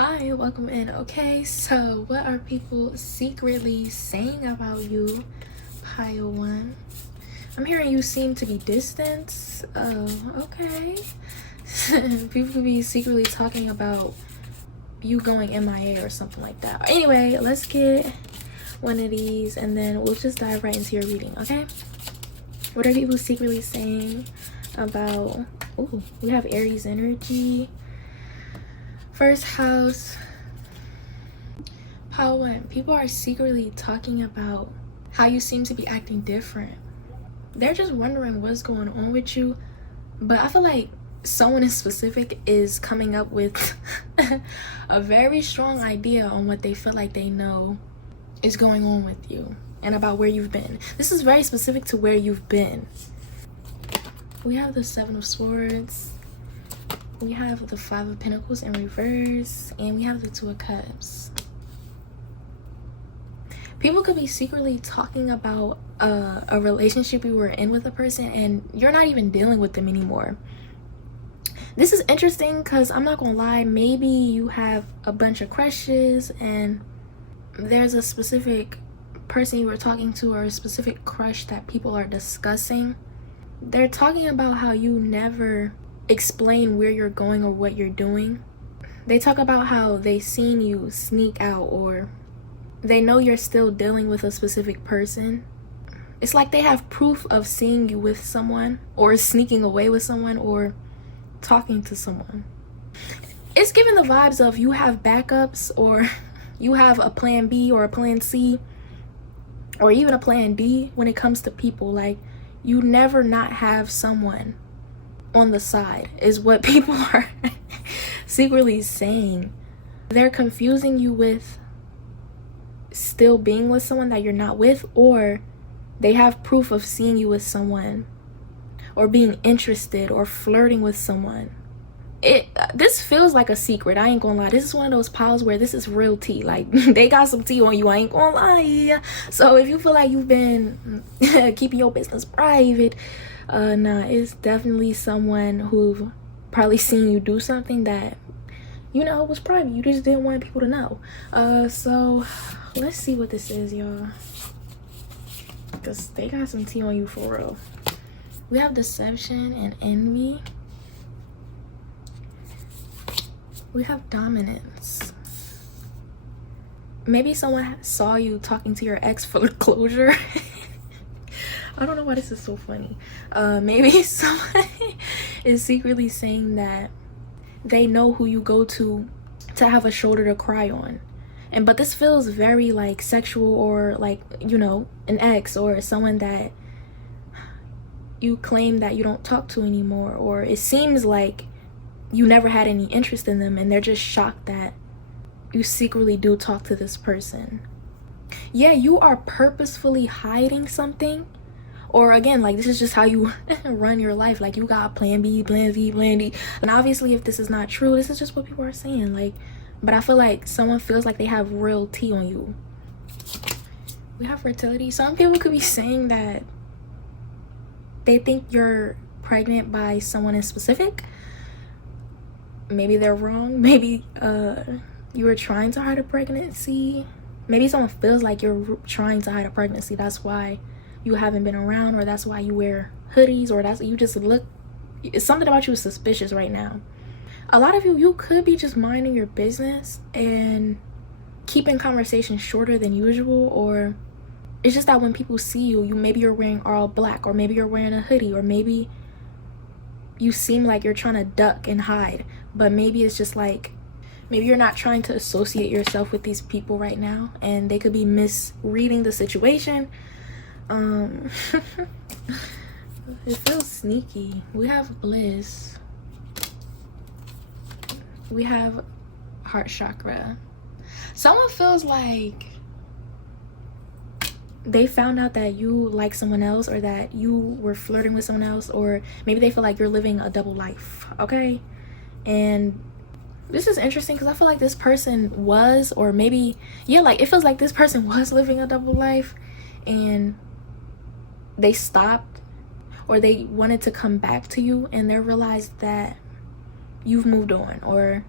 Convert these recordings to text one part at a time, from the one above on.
Hi, welcome in. Okay, so what are people secretly saying about you, pile one? I'm hearing you seem to be distant. Oh, okay. People could be secretly talking about you going MIA or something like that. Anyway, let's get one of these and then we'll just dive right into your reading, okay? What are people secretly saying about... Oh, we have Aries energy. First house, pile one. People are secretly talking about how you seem to be acting different. They're just wondering what's going on with you, but I feel like someone in specific is coming up with a very strong idea on what they feel like they know is going on with you and about where you've been. This is very specific to where you've been. We have the Seven of Swords. We have the Five of Pentacles in reverse, and we have the Two of Cups. People could be secretly talking about a relationship you were in with a person and you're not even dealing with them anymore. This is interesting because I'm not gonna lie, maybe you have a bunch of crushes and there's a specific person you were talking to or a specific crush that people are discussing. They're talking about how you never explain where you're going or what you're doing. They talk about how they seen you sneak out or they know you're still dealing with a specific person. It's like they have proof of seeing you with someone or sneaking away with someone or talking to someone. It's giving the vibes of you have backups or you have a plan B or a plan C or even a plan D when it comes to people. Like, you never not have someone on the side is what people are secretly saying. They're confusing you with still being with someone that you're not with, or they have proof of seeing you with someone or being interested or flirting with someone. This feels like a secret, I ain't gonna lie. This is one of those piles where this is real tea. Like, they got some tea on you, I ain't gonna lie. So if you feel like you've been keeping your business private, nah, it's definitely someone who probably seen you do something that, you know, was private. You just didn't want people to know. So let's see what this is, y'all, because they got some tea on you for real. We have deception and envy. We have dominance. Maybe someone saw you talking to your ex for closure. I don't know why this is so funny. Maybe someone is secretly saying that they know who you go to have a shoulder to cry on. But this feels very like sexual, or like, you know, an ex or someone that you claim that you don't talk to anymore, or it seems like you never had any interest in them and they're just shocked that you secretly do talk to this person. Yeah, you are purposefully hiding something. Or again, like, this is just how you run your life. Like, you got plan B, plan C, plan D. And obviously, if this is not true, this is just what people are saying. Like, but I feel like someone feels like they have real tea on you. We have fertility. Some people could be saying that they think you're pregnant by someone in specific. Maybe they're wrong. Maybe you were trying to hide a pregnancy. Maybe someone feels like you're trying to hide a pregnancy. That's why you haven't been around, or that's why you wear hoodies, or that's you just look, something about you is suspicious right now. A lot of you could be just minding your business and keeping conversations shorter than usual, or it's just that when people see you, maybe you're wearing all black, or maybe you're wearing a hoodie, or maybe you seem like you're trying to duck and hide, but maybe it's just like, maybe you're not trying to associate yourself with these people right now and they could be misreading the situation. It feels sneaky. We have bliss. We have heart chakra. Someone feels like they found out that you like someone else, or that you were flirting with someone else, or maybe they feel like you're living a double life, okay? And this is interesting because I feel like this person was, or maybe, yeah, like, it feels like this person was living a double life and they stopped, or they wanted to come back to you and they realized that you've moved on, or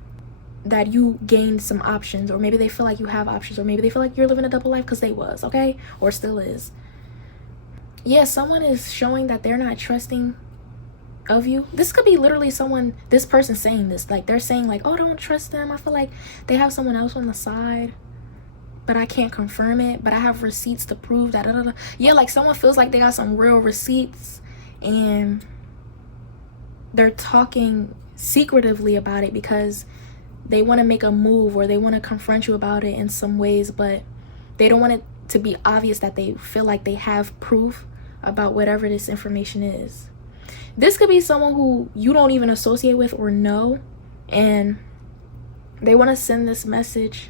that you gained some options, or maybe they feel like you have options, or maybe they feel like you're living a double life because they was, okay, or still is. Yeah, someone is showing that they're not trusting of you. This could be literally this person saying this, like they're saying like, oh, don't trust them, I feel like they have someone else on the side, but I can't confirm it, but I have receipts to prove that. Yeah, like someone feels like they got some real receipts and they're talking secretively about it because they want to make a move, or they want to confront you about it in some ways, but they don't want it to be obvious that they feel like they have proof about whatever this information is. This could be someone who you don't even associate with or know, and they want to send this message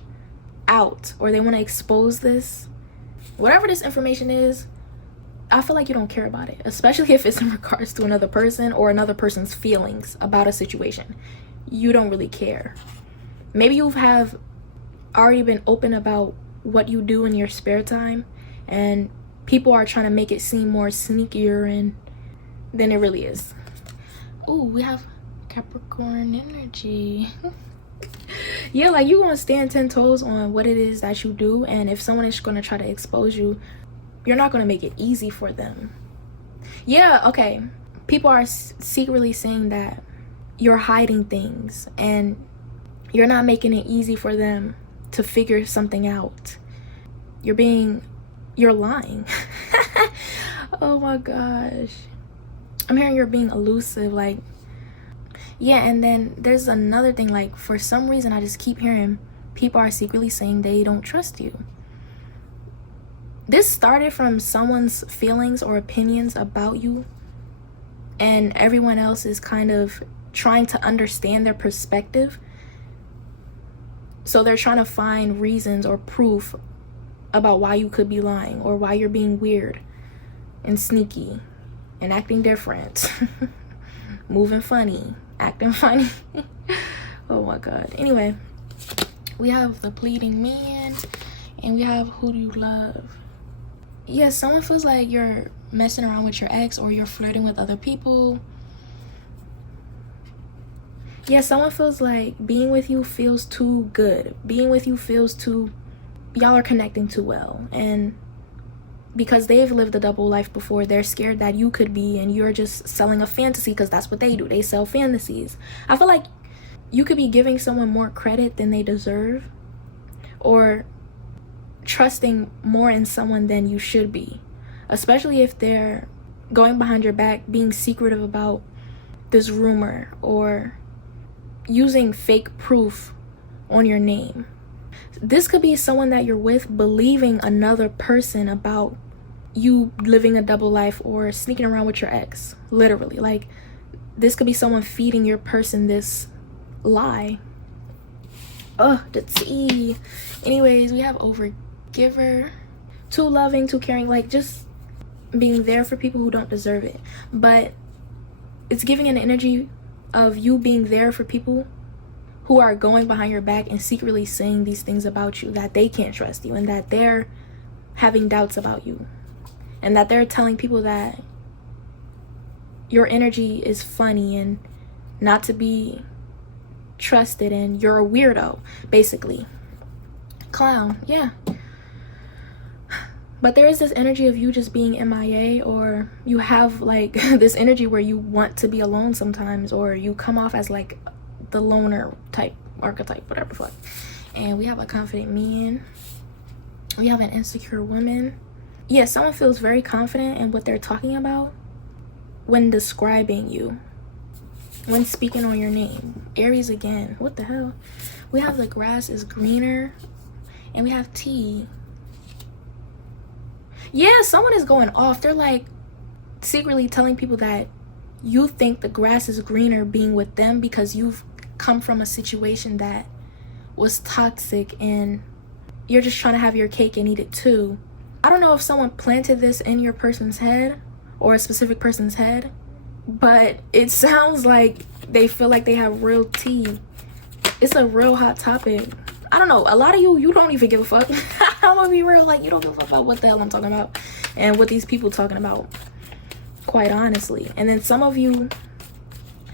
out, or they want to expose this. Whatever this information is, I feel like you don't care about it, especially if it's in regards to another person or another person's feelings about a situation. You don't really care. Maybe you have already been open about what you do in your spare time, and people are trying to make it seem more sneakier than it really is. Oh, we have Capricorn energy. Yeah, like you're gonna stand 10 toes on what it is that you do, and if someone is gonna try to expose you, you're not gonna make it easy for them. Yeah, okay, people are secretly saying that you're hiding things and you're not making it easy for them to figure something out. You're lying. Oh my gosh, I'm hearing you're being elusive, like, yeah. And then there's another thing, like for some reason I just keep hearing people are secretly saying they don't trust you. This started from someone's feelings or opinions about you, and everyone else is kind of trying to understand their perspective. So they're trying to find reasons or proof about why you could be lying, or why you're being weird and sneaky and acting different. Moving funny, acting funny. Oh my god. Anyway, we have the pleading man, and we have who do you love. Yeah, someone feels like you're messing around with your ex, or you're flirting with other people. Yeah, someone feels like being with you feels too good. Being with you feels too, y'all are connecting too well. And because they've lived a double life before, they're scared that you could be, and you're just selling a fantasy, because that's what they do. They sell fantasies. I feel like you could be giving someone more credit than they deserve, or trusting more in someone than you should be, especially if they're going behind your back, being secretive about this rumor, or using fake proof on your name. This could be someone that you're with believing another person about you living a double life, or sneaking around with your ex. Literally, like this could be someone feeding your person this lie. Oh, the tea. Anyways, we have overgiver, too loving, too caring, like just being there for people who don't deserve it. But it's giving an energy of you being there for people who are going behind your back and secretly saying these things about you, that they can't trust you, and that they're having doubts about you, and that they're telling people that your energy is funny and not to be trusted, and you're a weirdo, basically. Clown, yeah. But there is this energy of you just being MIA, or you have like this energy where you want to be alone sometimes, or you come off as like the loner type archetype, whatever fuck. And we have a confident man. We have an insecure woman. Yeah, someone feels very confident in what they're talking about when describing you, when speaking on your name. Aries again, what the hell. We have the grass is greener, and we have tea. Yeah, someone is going off. They're like secretly telling people that you think the grass is greener being with them because you've come from a situation that was toxic, and you're just trying to have your cake and eat it too. I don't know if someone planted this in your person's head, or a specific person's head, but it sounds like they feel like they have real tea. It's a real hot topic. I don't know, a lot of you don't even give a fuck. I'm gonna be real, like you don't give a fuck about what the hell I'm talking about and what these people talking about, quite honestly. And then some of you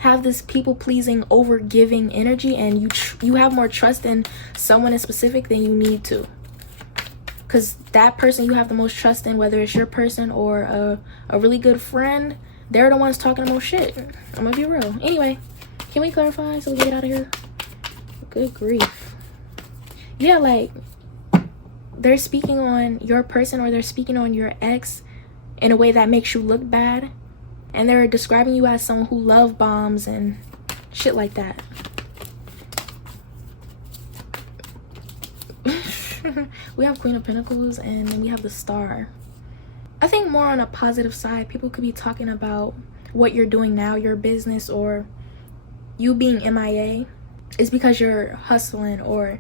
have this people-pleasing, over-giving energy, and you have more trust in someone in specific than you need to. Because that person you have the most trust in, whether it's your person or a really good friend, they're the ones talking the most shit. I'm gonna be real. Anyway, can we clarify so we can get out of here? Good grief. Yeah, like, they're speaking on your person, or they're speaking on your ex in a way that makes you look bad. And they're describing you as someone who love bombs and shit like that. We have Queen of Pentacles, and then we have the Star. I think more on a positive side, people could be talking about what you're doing now, your business, or you being MIA is because you're hustling or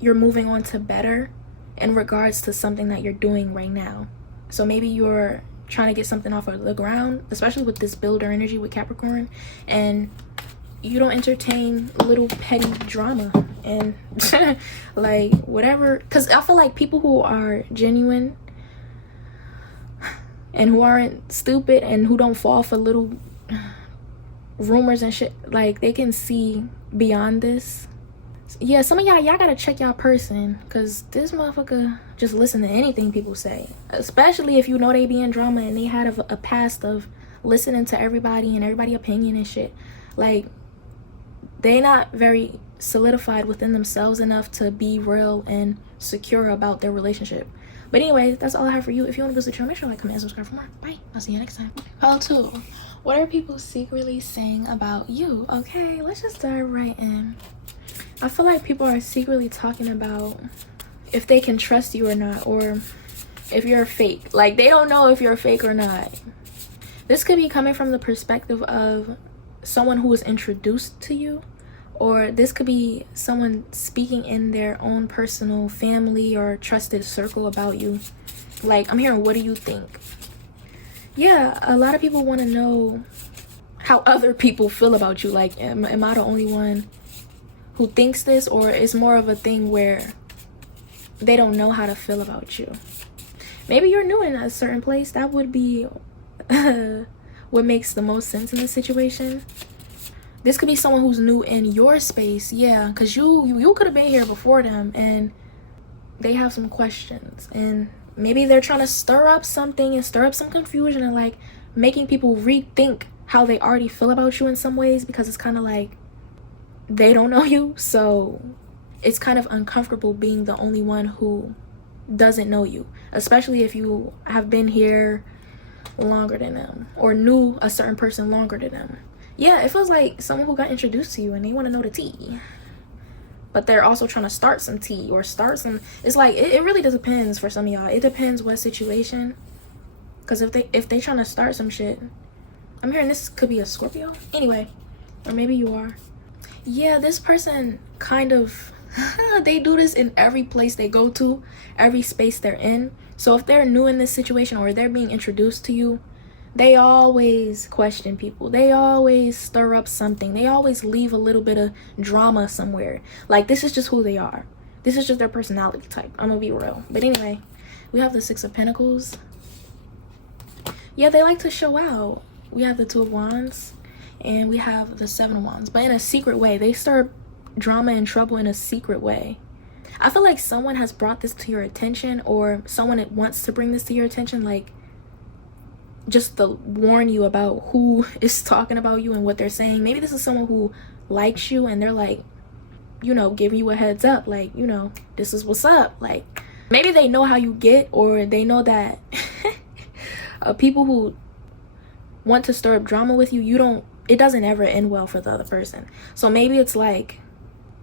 you're moving on to better in regards to something that you're doing right now. So maybe you're trying to get something off of the ground, especially with this builder energy with Capricorn, and you don't entertain little petty drama and like whatever. Because I feel like people who are genuine and who aren't stupid and who don't fall for little rumors and shit, like, they can see beyond this. Yeah, some of y'all gotta check y'all person, because this motherfucker just listen to anything people say, especially if you know they be in drama and they had a past of listening to everybody and everybody's opinion and shit. Like, they not very solidified within themselves enough to be real and secure about their relationship. But anyway, that's all I have for you. If you want to visit the channel, make sure to like, comment, and subscribe for more. Bye. I'll see you next time. How to. What are people secretly saying about you? Okay, let's just dive right in. I feel like people are secretly talking about if they can trust you or not, or if you're fake. Like, they don't know if you're fake or not. This could be coming from the perspective of someone who was introduced to you, or this could be someone speaking in their own personal family or trusted circle about you. Like, I'm hearing, what do you think? Yeah, a lot of people want to know how other people feel about you. Like, am I the only one who thinks this, or it's more of a thing where they don't know how to feel about you? Maybe you're new in a certain place. That would be what makes the most sense in this situation. This could be someone who's new in your space. Yeah, because you could have been here before them, and they have some questions, and maybe they're trying to stir up something and stir up some confusion and like making people rethink how they already feel about you in some ways, because it's kind of like they don't know you, so it's kind of uncomfortable being the only one who doesn't know you, especially if you have been here longer than them or knew a certain person longer than them. Yeah, it feels like someone who got introduced to you and they want to know the tea, but they're also trying to start some tea or start some. It's like it really just depends for some of y'all. It depends what situation, because if they trying to start some shit, I'm hearing this could be a Scorpio anyway, or maybe you are. Yeah, this person kind of they do this in every place they go to, every space they're in. So if they're new in this situation or they're being introduced to you, they always question people. They always stir up something. They always leave a little bit of drama somewhere. Like, this is just who they are. This is just their personality type. I'm gonna be real. But anyway, we have the Six of Pentacles. Yeah, they like to show out. We have the Two of Wands, and we have the Seven of Wands, but in a secret way. They stir drama and trouble in a secret way. I feel like someone has brought this to your attention, or someone that wants to bring this to your attention, like just to warn you about who is talking about you and what they're saying. Maybe this is someone who likes you and they're like, you know, giving you a heads up, like, you know, this is what's up. Like, maybe they know how you get, or they know that people who want to stir up drama with you, it doesn't ever end well for the other person. So maybe it's like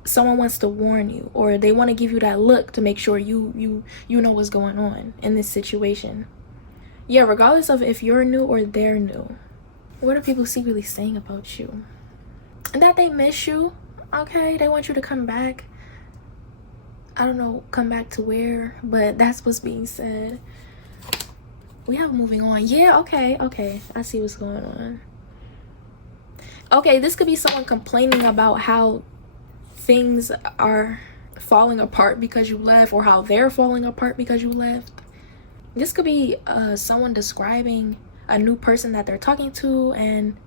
someone wants to warn you, or they want to give you that look to make sure you know what's going on in this situation. Yeah, regardless of if you're new or they're new. What are people secretly saying about you? And that they miss you. Okay, they want you to come back. I don't know, come back to where, but that's what's being said. We have moving on. Yeah, okay, I see what's going on. Okay, this could be someone complaining about how things are falling apart because you left, or how they're falling apart because you left. This could be someone describing a new person that they're talking to, and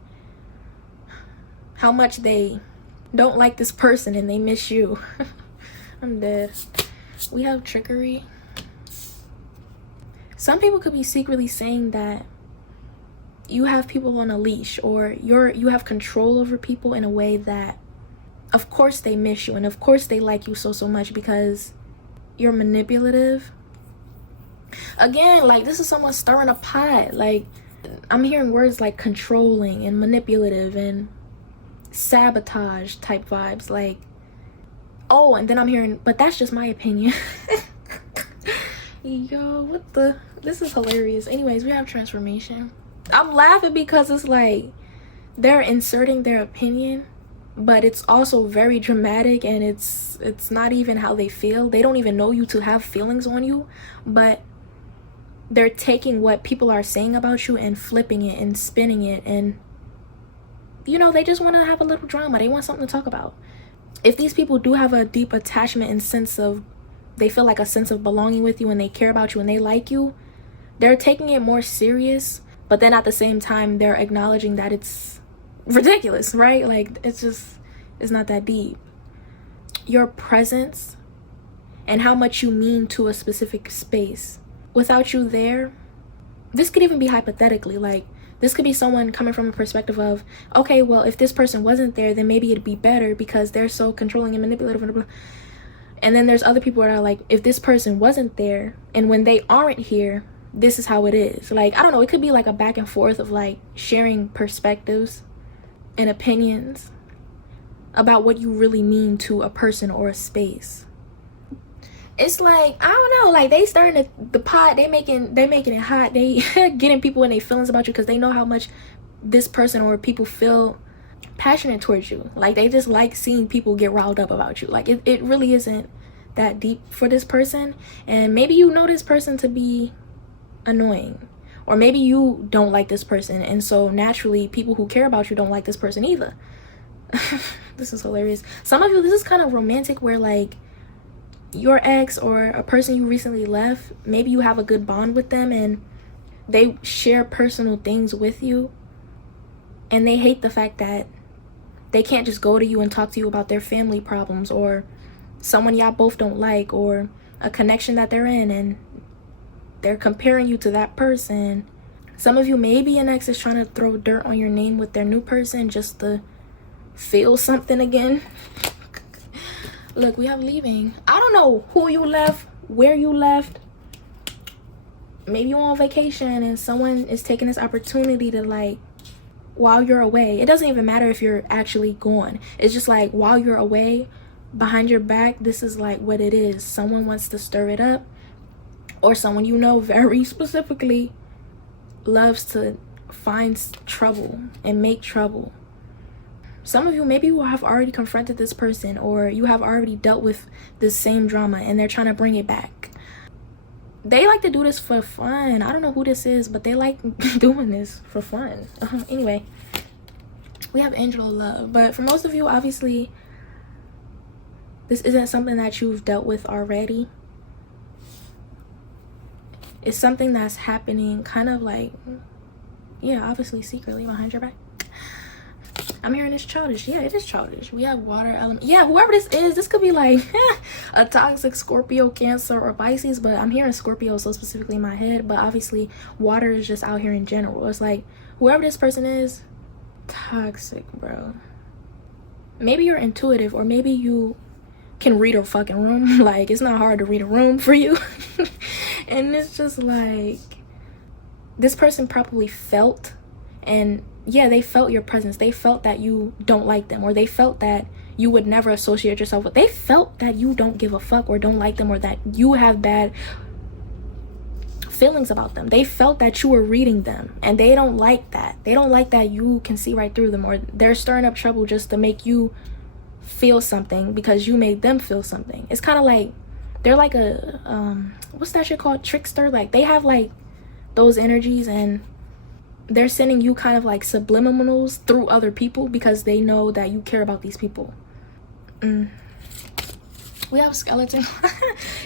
how much they don't like this person and they miss you. I'm dead. We have trickery. Some people could be secretly saying that you have people on a leash, or you have control over people in a way that of course they miss you and of course they like you so much because you're manipulative. Again, like, this is someone stirring a pot. Like, I'm hearing words like controlling and manipulative and sabotage type vibes. Like, oh, and then I'm hearing, but that's just my opinion. Yo, what the, this is hilarious. Anyways, we have transformation. I'm laughing because it's like they're inserting their opinion, but it's also very dramatic, and it's not even how they feel. They don't even know you to have feelings on you, but they're taking what people are saying about you and flipping it and spinning it, and you know, they just want to have a little drama. They want something to talk about. If these people do have a deep attachment and sense of, they feel like a sense of belonging with you and they care about you and they like you, they're taking it more serious, but then at the same time they're acknowledging that it's ridiculous, right? Like, it's not that deep. Your presence and how much you mean to a specific space. Without you there, this could even be hypothetically, like, this could be someone coming from a perspective of, okay, well, if this person wasn't there, then maybe it'd be better because they're so controlling and manipulative. And then there's other people that are like, if this person wasn't there and when they aren't here, this is how it is. Like, I don't know, it could be like a back and forth of like sharing perspectives and opinions about what you really mean to a person or a space. It's like, I don't know, like, they starting the pot, they're making it hot. They getting people in their feelings about you because they know how much this person or people feel passionate towards you. Like, they just like seeing people get riled up about you. Like, it really isn't that deep for this person. And maybe you know this person to be annoying, or maybe you don't like this person, and so naturally people who care about you don't like this person either. This is hilarious. Some of you, this is kind of romantic, where like your ex or a person you recently left, maybe you have a good bond with them and they share personal things with you, and they hate the fact that they can't just go to you and talk to you about their family problems, or someone y'all both don't like, or a connection that they're in, and they're comparing you to that person. Some of you, maybe an ex is trying to throw dirt on your name with their new person just to feel something again. Look, we have leaving. I don't know who you left, where you left. Maybe you're on vacation and someone is taking this opportunity to, like, while you're away, it doesn't even matter if you're actually gone. It's just like, while you're away, behind your back, this is like what it is. Someone wants to stir it up, or someone you know very specifically loves to find trouble and make trouble. Some of you, maybe you have already confronted this person, or you have already dealt with this same drama and they're trying to bring it back. They like to do this for fun. I don't know who this is, but they like doing this for fun. Anyway, we have angel love. But for most of you, obviously, this isn't something that you've dealt with already. It's something that's happening kind of like, yeah, obviously secretly behind your back. I'm hearing it's childish. Yeah, it is childish. We have water element. Yeah, whoever this is, this could be like a toxic Scorpio, Cancer, or Pisces, but I'm hearing Scorpio so specifically in my head. But obviously water is just out here in general. It's like, whoever this person is, toxic, bro. Maybe you're intuitive, or maybe you can read a fucking room. Like, it's not hard to read a room for you. And it's just like, this person probably felt, and yeah, they felt your presence. They felt that you don't like them, or they felt that you would never associate yourself with. They felt that you don't give a fuck or don't like them, or that you have bad feelings about them. They felt that you were reading them, and they don't like that. They don't like that you can see right through them, or they're stirring up trouble just to make you feel something because you made them feel something. It's kind of like they're like a what's that shit called, trickster. Like, they have like those energies, and they're sending you kind of like subliminals through other people because they know that you care about these people. We have skeleton.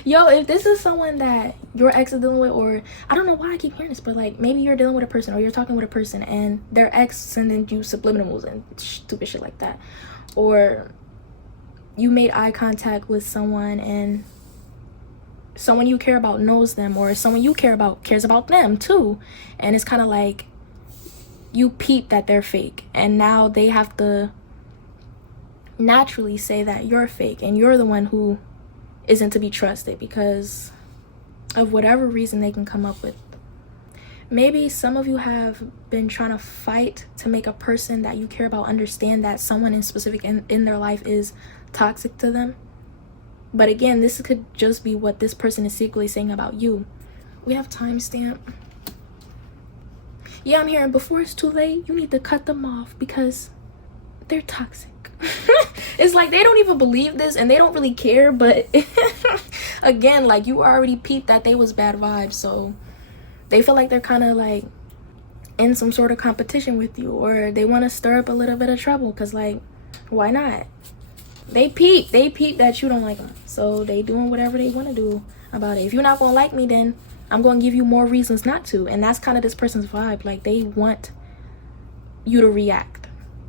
Yo, if this is someone that your ex is dealing with, or I don't know why I keep hearing this, but like maybe you're dealing with a person or you're talking with a person and their ex sending you subliminals and stupid shit like that, or you made eye contact with someone and someone you care about knows them, or someone you care about cares about them too, and it's kind of like you peep that they're fake and now they have to naturally say that you're fake and you're the one who isn't to be trusted because of whatever reason they can come up with. Maybe some of you have been trying to fight to make a person that you care about understand that someone in specific in their life is toxic to them. But again, this could just be what this person is secretly saying about you. We have timestamp. Yeah, I'm hearing before it's too late, you need to cut them off because they're toxic. It's like they don't even believe this and they don't really care, but again, like you already peeped that they was bad vibes, so they feel like they're kind of like in some sort of competition with you, or they want to stir up a little bit of trouble because like why not? They peep that you don't like them, so they doing whatever they want to do about it. If you're not gonna like me, then I'm gonna give you more reasons not to, and that's kind of this person's vibe. Like they want you to react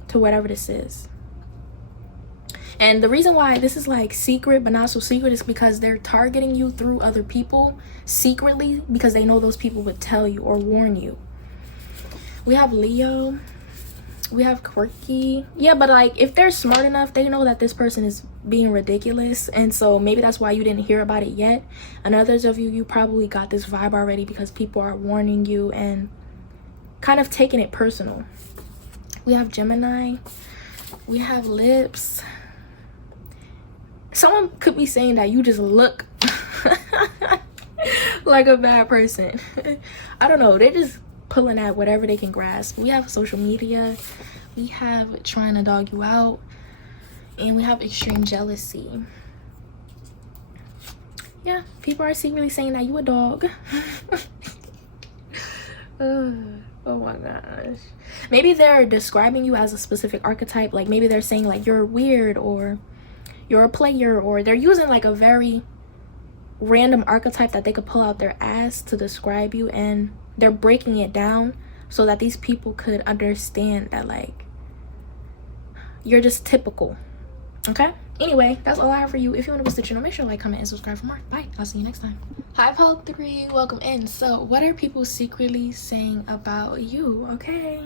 to whatever this is. And the reason why this is like secret but not so secret is because they're targeting you through other people secretly because they know those people would tell you or warn you. We have Leo. We have quirky. Yeah, but like if they're smart enough, they know that this person is being ridiculous, and so maybe that's why you didn't hear about it yet. And others of you probably got this vibe already because people are warning you and kind of taking it personal. We have Gemini. We have lips. Someone could be saying that you just look like a bad person. I don't know, they're just pulling at whatever they can grasp. We have social media. We have trying to dog you out, and we have extreme jealousy. Yeah, people are secretly saying that you a dog. Oh my gosh. Maybe they're describing you as a specific archetype. Like maybe they're saying like you're weird, or you're a player, or they're using like a very random archetype that they could pull out their ass to describe you, and they're breaking it down so that these people could understand that like you're just typical. Okay, anyway, that's all I have for you. If you want to visit the channel, make sure to like, comment, and subscribe for more. Bye, I'll see you next time. Hi Paul 3, welcome in. So what are people secretly saying about you? Okay,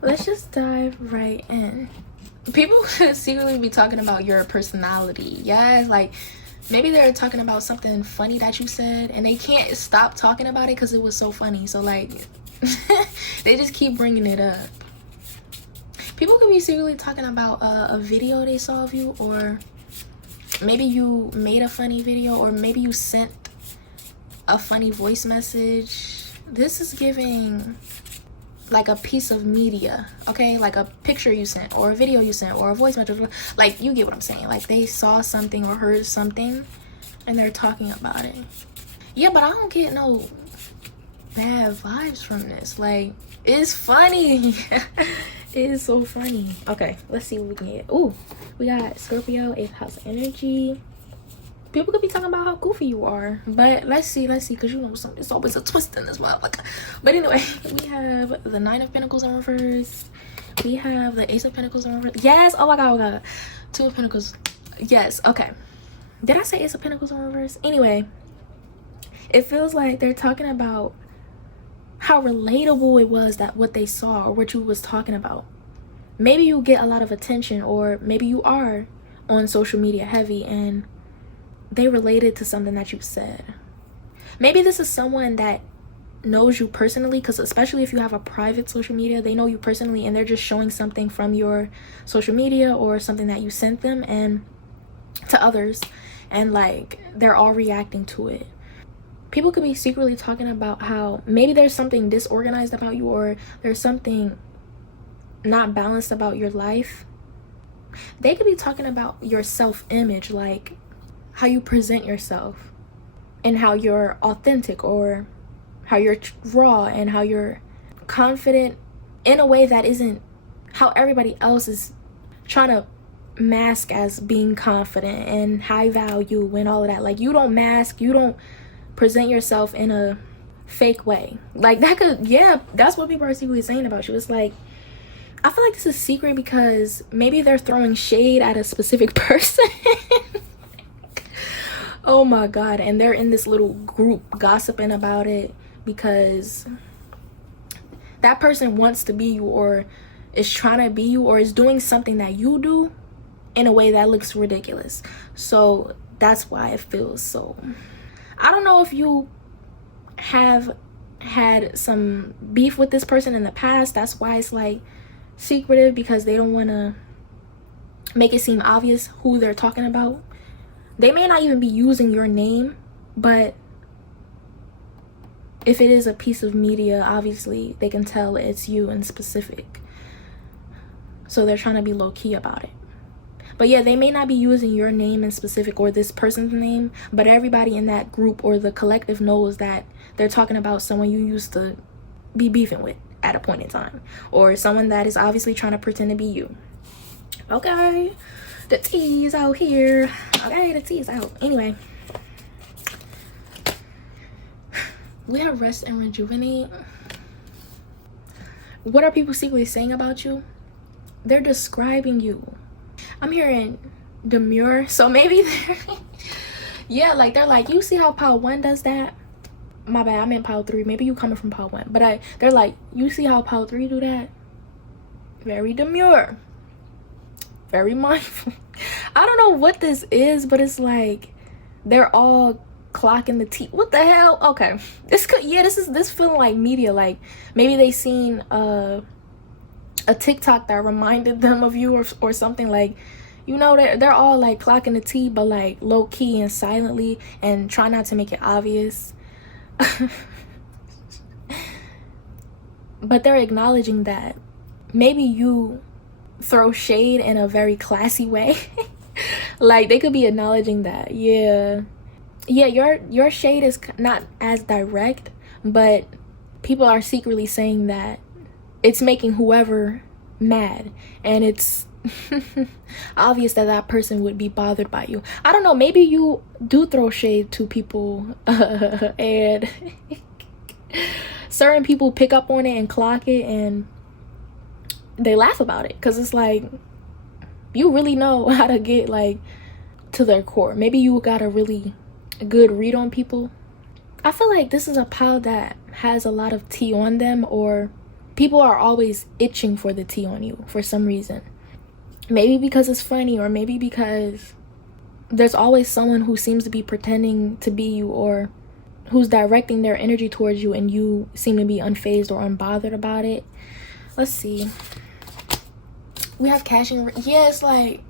let's just dive right in. People secretly be talking about your personality. Yes, like maybe they're talking about something funny that you said and they can't stop talking about it because it was so funny, so like they just keep bringing it up. People could be secretly talking about a video they saw of you, or maybe you made a funny video, or maybe you sent a funny voice message. This is giving like a piece of media, okay? Like a picture you sent, or a video you sent, or a voice message. Like you get what I'm saying. Like they saw something or heard something and they're talking about it. Yeah, but I don't get no bad vibes from this. Like it's funny. It is so funny. Okay, let's see what we can get. Ooh, we got Scorpio, 8th house energy. People could be talking about how goofy you are, but let's see, because you know it's always a twist in this motherfucker. But anyway, we have the 9 of Pentacles in reverse. We have the Ace of Pentacles in reverse. Yes, oh my god. 2 of Pentacles. Yes, okay. Did I say Ace of Pentacles in reverse? Anyway, it feels like they're talking about how relatable it was, that what they saw or what you was talking about. Maybe you get a lot of attention, or maybe you are on social media heavy and they related to something that you said. Maybe this is someone that knows you personally, because especially if you have a private social media, they know you personally and they're just showing something from your social media or something that you sent them and to others, and like they're all reacting to it. People could be secretly talking about how maybe there's something disorganized about you, or there's something not balanced about your life. They could be talking about your self-image, like how you present yourself and how you're authentic, or how you're raw and how you're confident in a way that isn't how everybody else is trying to mask as being confident and high value and all of that. Like, you don't mask, you don't present yourself in a fake way. Like, that could, yeah, that's what people are secretly saying about you. It's like, I feel like this is secret because maybe they're throwing shade at a specific person. Oh my god, and they're in this little group gossiping about it because that person wants to be you, or is trying to be you, or is doing something that you do in a way that looks ridiculous. So that's why it feels so. I don't know if you have had some beef with this person in the past. That's why it's like secretive, because they don't want to make it seem obvious who they're talking about. They may not even be using your name, but if it is a piece of media, obviously they can tell it's you in specific. So they're trying to be low-key about it. But yeah, they may not be using your name in specific or this person's name, but everybody in that group or the collective knows that they're talking about someone you used to be beefing with at a point in time, or someone that is obviously trying to pretend to be you. Okay, the tea is out here. Okay, the tea is out. Anyway, we have rest and rejuvenate. What are people secretly saying about you? They're describing you. I'm hearing demure, so maybe they're yeah, like they're like, you see how pile 1 does that? My bad, I meant pile 3. Maybe you coming from pile 1, but they're like, you see how pile 3 do that? Very demure, very mindful. I don't know what this is, but it's like they're all clocking the T. What the hell? Okay, this could, yeah, this feeling like media. Like maybe they seen a TikTok that reminded them of you, or something. Like, you know, they're all like clocking the T, but like low key and silently, and try not to make it obvious. But they're acknowledging that maybe you throw shade in a very classy way. Like, they could be acknowledging that, yeah, your shade is not as direct, but people are secretly saying that it's making whoever mad, and it's obvious that that person would be bothered by you. I don't know, maybe you do throw shade to people and certain people pick up on it and clock it, and they laugh about it, because it's like, you really know how to get like to their core. Maybe you got a really good read on people. I feel like this is a pile that has a lot of tea on them, or people are always itching for the tea on you for some reason. Maybe because it's funny, or maybe because there's always someone who seems to be pretending to be you, or who's directing their energy towards you, and you seem to be unfazed or unbothered about it. Let's see. We have cashing. Yeah, it's like,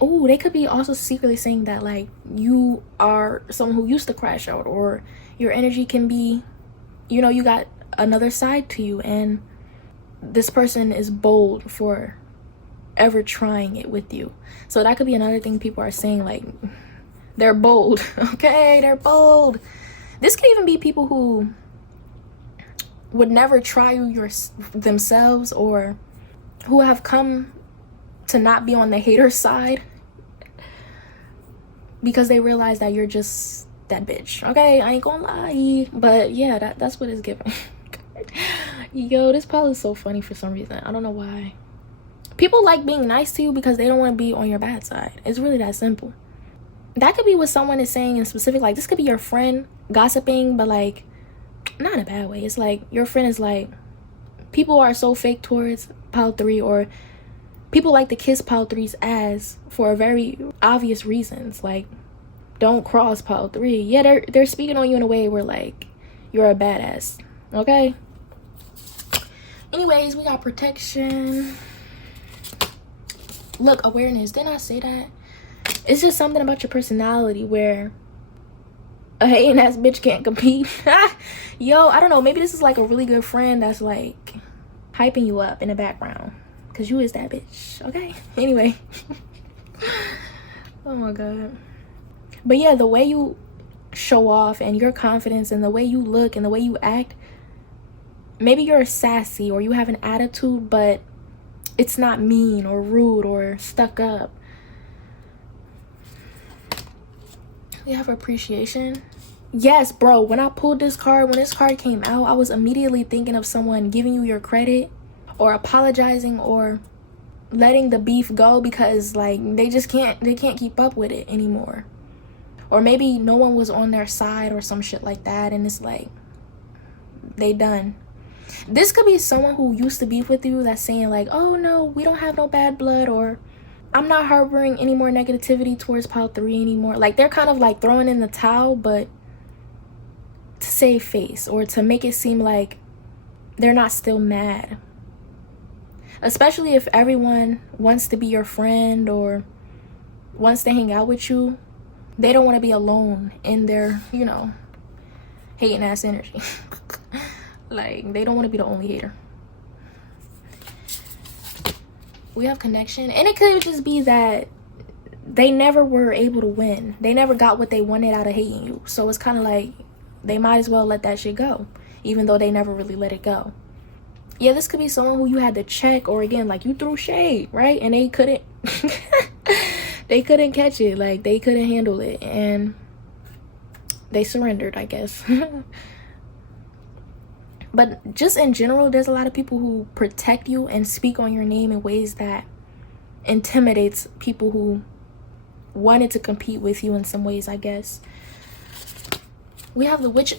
oh, they could be also secretly saying that like you are someone who used to crash out, or your energy can be, you know, you got another side to you, and this person is bold for ever trying it with you. So that could be another thing people are saying, like they're bold. Okay, they're bold. This could even be people who would never try you themselves, or who have come to not be on the hater side because they realize that you're just that bitch. Okay, I ain't gonna lie, but yeah, that's what it's giving. Yo, this pile is so funny for some reason. I don't know why. People like being nice to you because they don't want to be on your bad side. It's really that simple. That could be what someone is saying in specific. Like, this could be your friend gossiping, but like not in a bad way. It's like your friend is like, people are so fake towards pile 3, or people like to kiss pile 3's ass for very obvious reasons. Like, don't cross pile 3. Yeah, they're speaking on you in a way where like you're a badass. Okay, anyways, we got protection. Look, awareness. Didn't I say that? It's just something about your personality where a hating ass bitch can't compete. Yo, I don't know, maybe this is like a really good friend that's like hyping you up in the background, because you is that bitch. Okay, anyway. Oh my god. But yeah, the way you show off, and your confidence, and the way you look, and the way you act, maybe you're sassy or you have an attitude, but it's not mean or rude or stuck up. We have appreciation. Yes, bro, when I pulled this card, when this card came out, I was immediately thinking of someone giving you your credit or apologizing or letting the beef go because like they can't keep up with it anymore. Or maybe no one was on their side or some shit like that, and it's like they done. This could be someone who used to beef with you that's saying like, oh no, we don't have no bad blood, or I'm not harboring any more negativity towards pile 3 anymore. Like they're kind of like throwing in the towel, but to save face or to make it seem like they're not still mad. Especially if everyone wants to be your friend or wants to hang out with you, they don't want to be alone in their, you know, hating ass energy. Like they don't want to be the only hater. We have connection, and it could just be that they never were able to win. They never got what they wanted out of hating you. So it's kind of like they might as well let that shit go, even though they never really let it go. Yeah, this could be someone who you had to check, or again, like you threw shade, right? And they couldn't they couldn't catch it, like they couldn't handle it, and they surrendered, I guess. But just in general, there's a lot of people who protect you and speak on your name in ways that intimidates people who wanted to compete with you in some ways, I guess. We have the witch.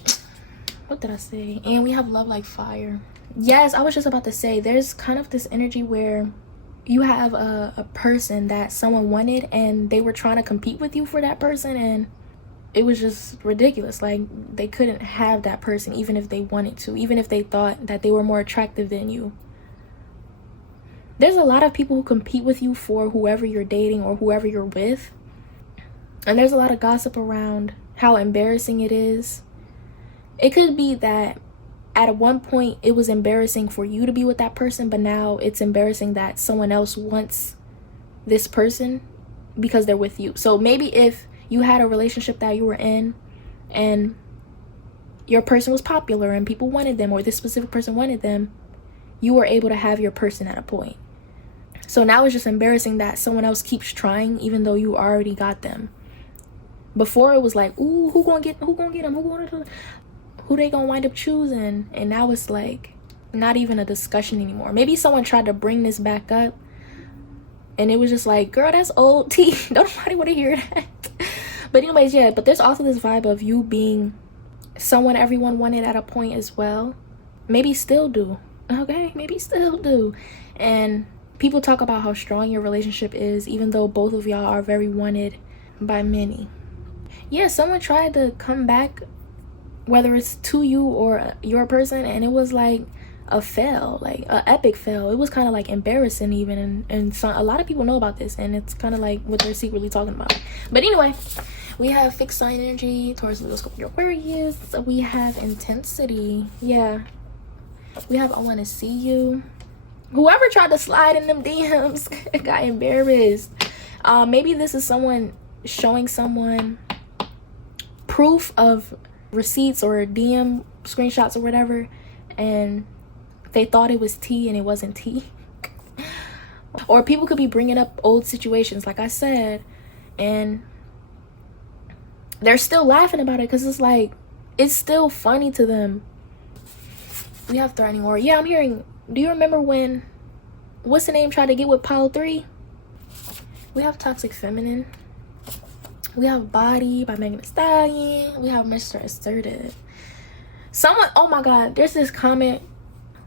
What did I say? And we have love like fire. Yes, I was just about to say, there's kind of this energy where you have a person that someone wanted and they were trying to compete with you for that person, and it was just ridiculous. Like they couldn't have that person even if they wanted to, even if they thought that they were more attractive than you. There's a lot of people who compete with you for whoever you're dating or whoever you're with, and there's a lot of gossip around how embarrassing it is. It could be that at one point it was embarrassing for you to be with that person, but now it's embarrassing that someone else wants this person because they're with you. So maybe if you had a relationship that you were in and your person was popular and people wanted them, or this specific person wanted them, you were able to have your person at a point. So now it's just embarrassing that someone else keeps trying even though you already got them. Before it was like, ooh, who gonna get them? Who they gonna wind up choosing? And now it's like not even a discussion anymore. Maybe someone tried to bring this back up and it was just like, girl, that's old tea. Don't nobody want to hear that. But anyways, yeah, but there's also this vibe of you being someone everyone wanted at a point as well. Maybe still do. Okay, maybe still do. And people talk about how strong your relationship is, even though both of y'all are very wanted by many. Yeah, someone tried to come back, whether it's to you or your person, and it was like a fail, like an epic fail. It was kind of like embarrassing even, and a lot of people know about this, and it's kind of like what they're secretly talking about. But anyway, we have fixed sign energy, Taurus, Virgo, Scorpio, Aquarius. We have intensity. Yeah, we have I want to see you. Whoever tried to slide in them DMs got embarrassed. Maybe this is someone showing someone proof of receipts or DM screenshots or whatever, and they thought it was tea and it wasn't tea. Or people could be bringing up old situations, like I said, and they're still laughing about it because it's like it's still funny to them. We have threatening aura. Yeah, I'm hearing, do you remember when what's the name tried to get with pile 3? We have toxic feminine. We have Body by Megan Thee Stallion. We have Mr. Assertive. Someone, oh my god, there's this comment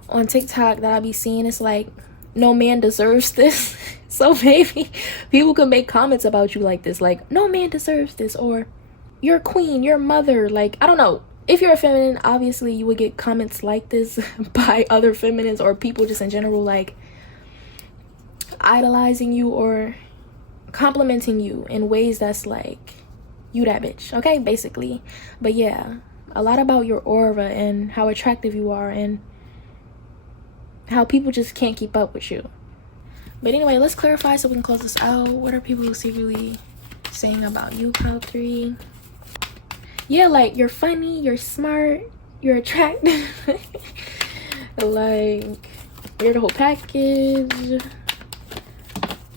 on TikTok that I be seeing. It's like, no man deserves this. So maybe people can make comments about you like this, like, no man deserves this, or you're a queen, you're a mother. Like, I don't know. If you're a feminine, obviously you would get comments like this by other feminines or people just in general, like idolizing you or complimenting you in ways that's like, you that bitch, okay, basically. But yeah, a lot about your aura and how attractive you are and how people just can't keep up with you. But anyway, let's clarify so we can close this out. What are people secretly saying about you, pile 3? Yeah, like, you're funny, you're smart, you're attractive. Like, you're the whole package.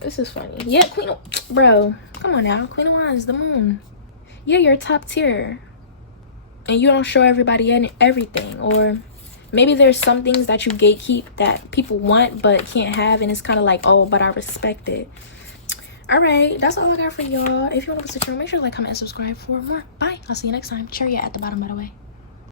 This is funny. Yeah, Queen of... Bro, come on now. Queen of Wands, the moon. Yeah, you're top tier. And you don't show everybody everything. Or maybe there's some things that you gatekeep that people want but can't have. And it's kind of like, oh, but I respect it. Alright, that's all I got for y'all. If you want to listen to the channel, make sure to like, comment, and subscribe for more. Bye. I'll see you next time. Chariot at the bottom, by the way.